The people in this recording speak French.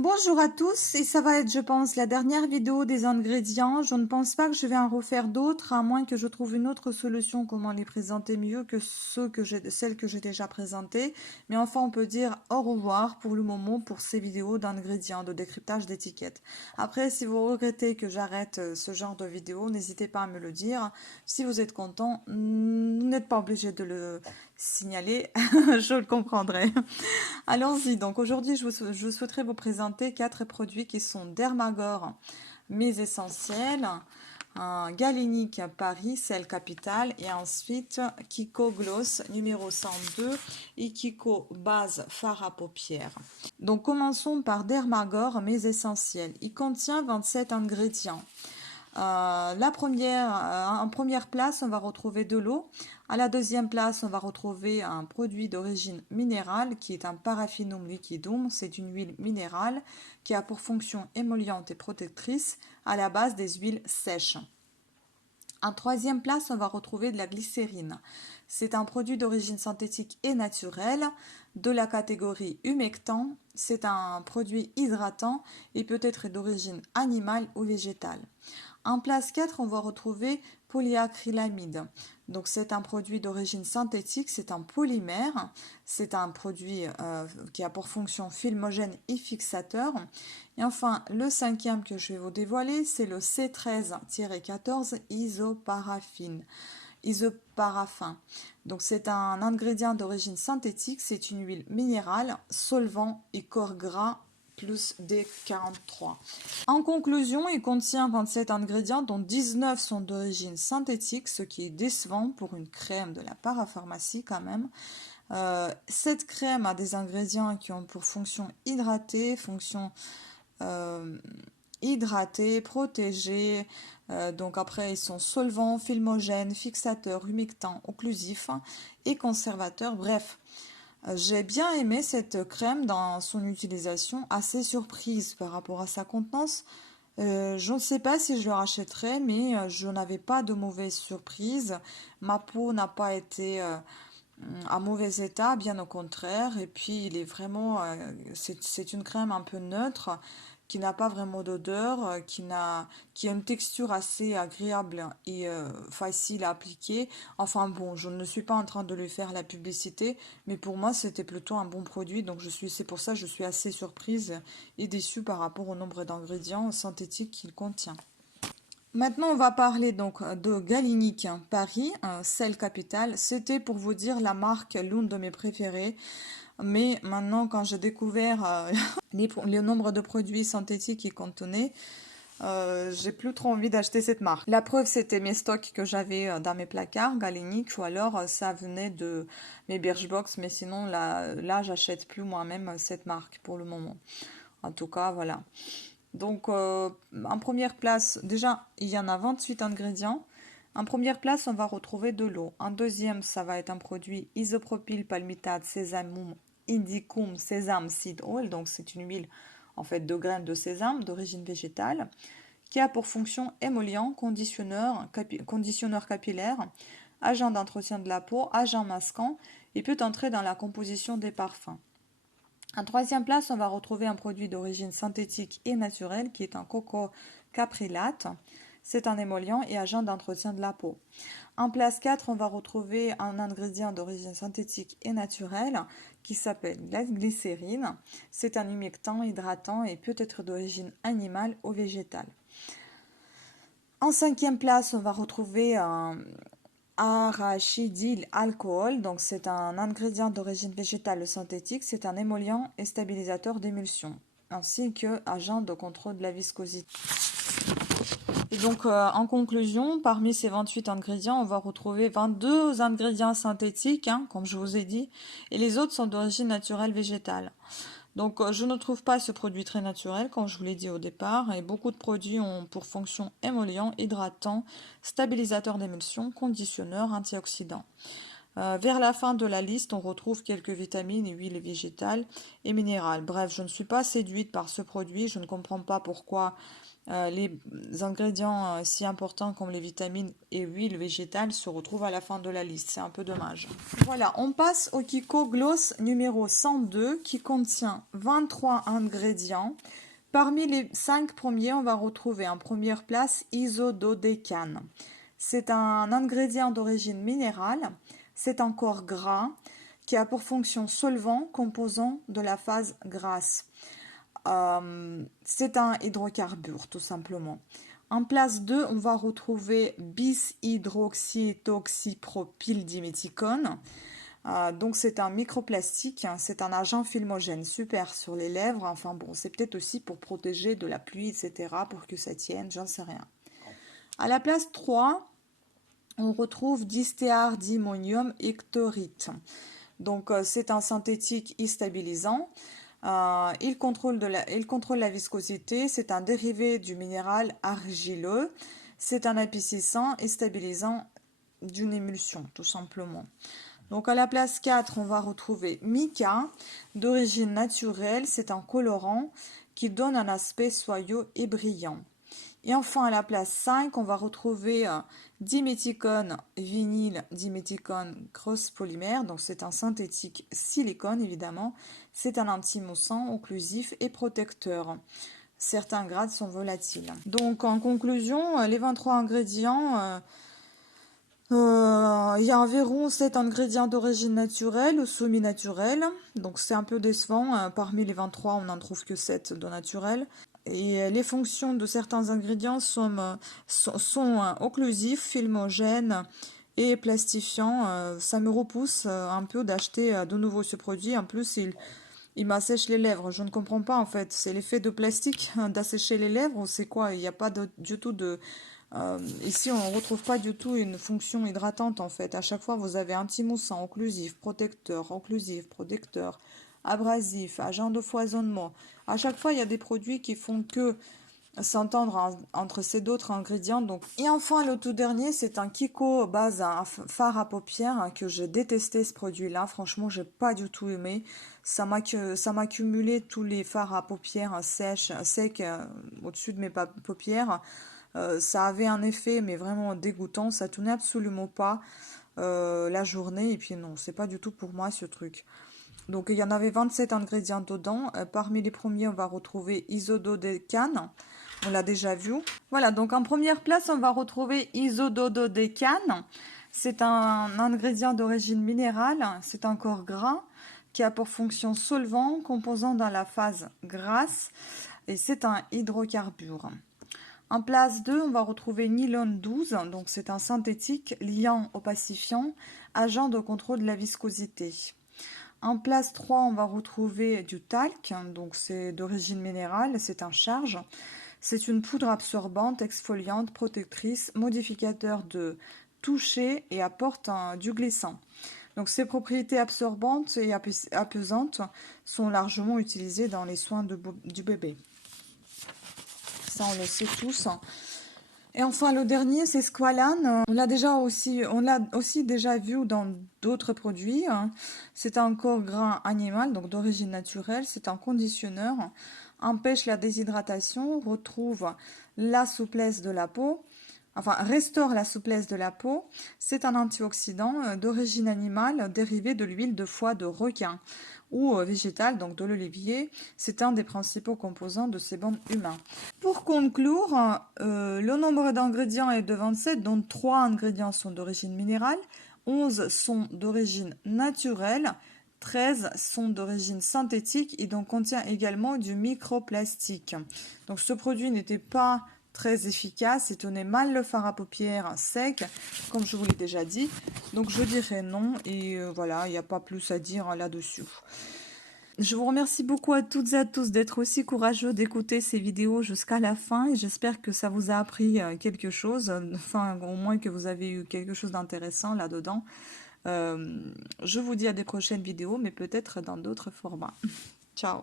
Bonjour à tous, et ça va être, je pense, la dernière vidéo des ingrédients. Je ne pense pas que je vais en refaire d'autres, à moins que je trouve une autre solution comment les présenter mieux que celles que j'ai déjà présentées. Mais enfin, on peut dire au revoir pour le moment pour ces vidéos d'ingrédients, de décryptage d'étiquettes. Après, si vous regrettez que j'arrête ce genre de vidéos, n'hésitez pas à me le dire. Si vous êtes content, vous n'êtes pas obligé de le signaler, je le comprendrai. Allons-y, donc aujourd'hui je souhaiterais vous présenter quatre produits qui sont Dermagor, mes essentiels, Galenic Paris, sel capital, et ensuite Kiko Gloss numéro 102 et Kiko Base Fard à paupières. Donc commençons par Dermagor, mes essentiels. Il contient 27 ingrédients. En première place, on va retrouver de l'eau. À la deuxième place, on va retrouver un produit d'origine minérale qui est un paraffinum liquidum. C'est une huile minérale qui a pour fonction émolliente et protectrice à la base des huiles sèches. En troisième place, on va retrouver de la glycérine. C'est un produit d'origine synthétique et naturelle de la catégorie humectant. C'est un produit hydratant et peut être d'origine animale ou végétale. En place 4, on va retrouver polyacrylamide. Donc c'est un produit d'origine synthétique, c'est un polymère, c'est un produit qui a pour fonction filmogène et fixateur. Et enfin, le cinquième que je vais vous dévoiler, c'est le C13-14 isoparaffin. Donc c'est un ingrédient d'origine synthétique, c'est une huile minérale, solvant et corps gras plus D43. En conclusion, il contient 27 ingrédients dont 19 sont d'origine synthétique, ce qui est décevant pour une crème de la parapharmacie quand même. Cette crème a des ingrédients qui ont pour fonction protéger. Donc après, ils sont solvants, filmogènes, fixateurs, humectants, occlusifs et conservateurs. Bref, j'ai bien aimé cette crème dans son utilisation, assez surprise par rapport à sa contenance. Je ne sais pas si je le rachèterai, mais je n'avais pas de mauvaise surprise. Ma peau n'a pas été en mauvais état, bien au contraire. Et puis, il est vraiment, c'est une crème un peu neutre, qui n'a pas vraiment d'odeur, qui a une texture assez agréable et facile à appliquer. Enfin bon, je ne suis pas en train de lui faire la publicité, mais pour moi, c'était plutôt un bon produit. Donc, c'est pour ça que je suis assez surprise et déçue par rapport au nombre d'ingrédients synthétiques qu'il contient. Maintenant, on va parler donc de Galenic Paris, sel capital. C'était pour vous dire la marque, l'une de mes préférées. Mais maintenant, quand j'ai découvert le nombre de produits synthétiques qui contenaient, j'ai plus trop envie d'acheter cette marque. La preuve, c'était mes stocks que j'avais dans mes placards, Galenic, ou alors ça venait de mes Birchbox, mais sinon là j'achète plus moi-même cette marque pour le moment. En tout cas, voilà. Donc, en première place, déjà, il y en a 28 ingrédients. En première place, on va retrouver de l'eau. En deuxième, ça va être un produit isopropyl palmitate sésamum indicum sésame seed oil. Donc, c'est une huile en fait de graines de sésame d'origine végétale qui a pour fonction émollient, conditionneur capillaire, agent d'entretien de la peau, agent masquant et peut entrer dans la composition des parfums. En troisième place, on va retrouver un produit d'origine synthétique et naturelle qui est un coco caprilate. C'est un émollient et agent d'entretien de la peau. En place 4, on va retrouver un ingrédient d'origine synthétique et naturelle qui s'appelle la glycérine. C'est un humectant, hydratant et peut être d'origine animale ou végétale. En cinquième place, on va retrouver un arachidyl alcool, donc c'est un ingrédient d'origine végétale synthétique, c'est un émollient et stabilisateur d'émulsion, ainsi que agent de contrôle de la viscosité. Et donc en conclusion, parmi ces 28 ingrédients, on va retrouver 22 ingrédients synthétiques, comme je vous ai dit, et les autres sont d'origine naturelle végétale. Donc je ne trouve pas ce produit très naturel, comme je vous l'ai dit au départ, et beaucoup de produits ont pour fonction émollient, hydratant, stabilisateur d'émulsion, conditionneur, antioxydant. Vers la fin de la liste, on retrouve quelques vitamines et huiles végétales et minérales. Bref, je ne suis pas séduite par ce produit. Je ne comprends pas pourquoi les ingrédients si importants comme les vitamines et huiles végétales se retrouvent à la fin de la liste. C'est un peu dommage. Voilà, on passe au Kiko Gloss numéro 102 qui contient 23 ingrédients. Parmi les 5 premiers, on va retrouver en première place isododécane. C'est un ingrédient d'origine minérale. C'est un corps gras qui a pour fonction solvant, composant de la phase grasse. C'est un hydrocarbure, tout simplement. En place 2, on va retrouver bis-hydroxytoxypropyldiméthicone. Donc c'est un microplastique, hein, c'est un agent filmogène super sur les lèvres. Enfin bon, c'est peut-être aussi pour protéger de la pluie, etc., pour que ça tienne, j'en sais rien. À la place 3, on retrouve distéardimonium ictorite. Donc c'est un synthétique stabilisant. Il contrôle la viscosité. C'est un dérivé du minéral argileux. C'est un épaississant et stabilisant d'une émulsion, tout simplement. Donc à la place 4, on va retrouver mica, d'origine naturelle. C'est un colorant qui donne un aspect soyeux et brillant. Et enfin, à la place 5, on va retrouver diméthicone vinyle, diméthicone cross polymère. Donc, c'est un synthétique silicone, évidemment. C'est un anti-moussant, occlusif et protecteur. Certains grades sont volatiles. Donc, en conclusion, les 23 ingrédients, il y a environ 7 ingrédients d'origine naturelle ou semi-naturelle. Donc, c'est un peu décevant. Parmi les 23, on n'en trouve que 7 de naturel. Et les fonctions de certains ingrédients sont occlusifs, filmogènes et plastifiants. Ça me repousse un peu d'acheter de nouveau ce produit. En plus, il m'assèche les lèvres. Je ne comprends pas en fait. C'est l'effet de plastique d'assécher les lèvres ou c'est quoi? Il n'y a pas du tout de... ici, on ne retrouve pas du tout une fonction hydratante en fait. À chaque fois, vous avez anti-moussant, occlusif, protecteur, abrasif, agent de foisonnement. À chaque fois, il y a des produits qui font que s'entendre entre ces d'autres ingrédients. Donc. Et enfin, le tout dernier, c'est un Kiko base un fard à paupières que j'ai détesté ce produit-là. Franchement, j'ai pas du tout aimé. Ça m'a cumulé tous les fards à paupières secs au-dessus de mes paupières. Ça avait un effet, mais vraiment dégoûtant. Ça tenait absolument pas la journée. Et puis non, c'est pas du tout pour moi ce truc. Donc il y en avait 27 ingrédients dedans. Parmi les premiers, on va retrouver isododécane. On l'a déjà vu. Voilà, donc en première place, on va retrouver isododécane. C'est un ingrédient d'origine minérale. C'est un corps gras qui a pour fonction solvant, composant dans la phase grasse. Et c'est un hydrocarbure. En place 2, on va retrouver nylon 12. Donc c'est un synthétique liant opacifiant, agent de contrôle de la viscosité. En place 3, on va retrouver du talc, donc c'est d'origine minérale, c'est un charge. C'est une poudre absorbante, exfoliante, protectrice, modificateur de toucher et apporte du glissant. Donc ces propriétés absorbantes et apaisantes sont largement utilisées dans les soins du bébé. Ça, on le sait tous. Et enfin, le dernier, c'est Squalane. On l'a aussi déjà vu dans d'autres produits. C'est un corps gras animal, donc d'origine naturelle. C'est un conditionneur, empêche la déshydratation, retrouve la souplesse de la peau, enfin restaure la souplesse de la peau. C'est un antioxydant d'origine animale dérivé de l'huile de foie de requin ou végétale, donc de l'olivier. C'est un des principaux composants de ces bandes humains. Pour conclure, le nombre d'ingrédients est de 27, dont 3 ingrédients sont d'origine minérale, 11 sont d'origine naturelle, 13 sont d'origine synthétique et donc contient également du microplastique. Donc ce produit n'était pas très efficace et tenait mal le fard à paupières sec, comme je vous l'ai déjà dit. Donc je dirais non et voilà, il n'y a pas plus à dire là-dessus. Je vous remercie beaucoup à toutes et à tous d'être aussi courageux d'écouter ces vidéos jusqu'à la fin et j'espère que ça vous a appris quelque chose, enfin au moins que vous avez eu quelque chose d'intéressant là-dedans. Je vous dis à des prochaines vidéos, mais peut-être dans d'autres formats. Ciao!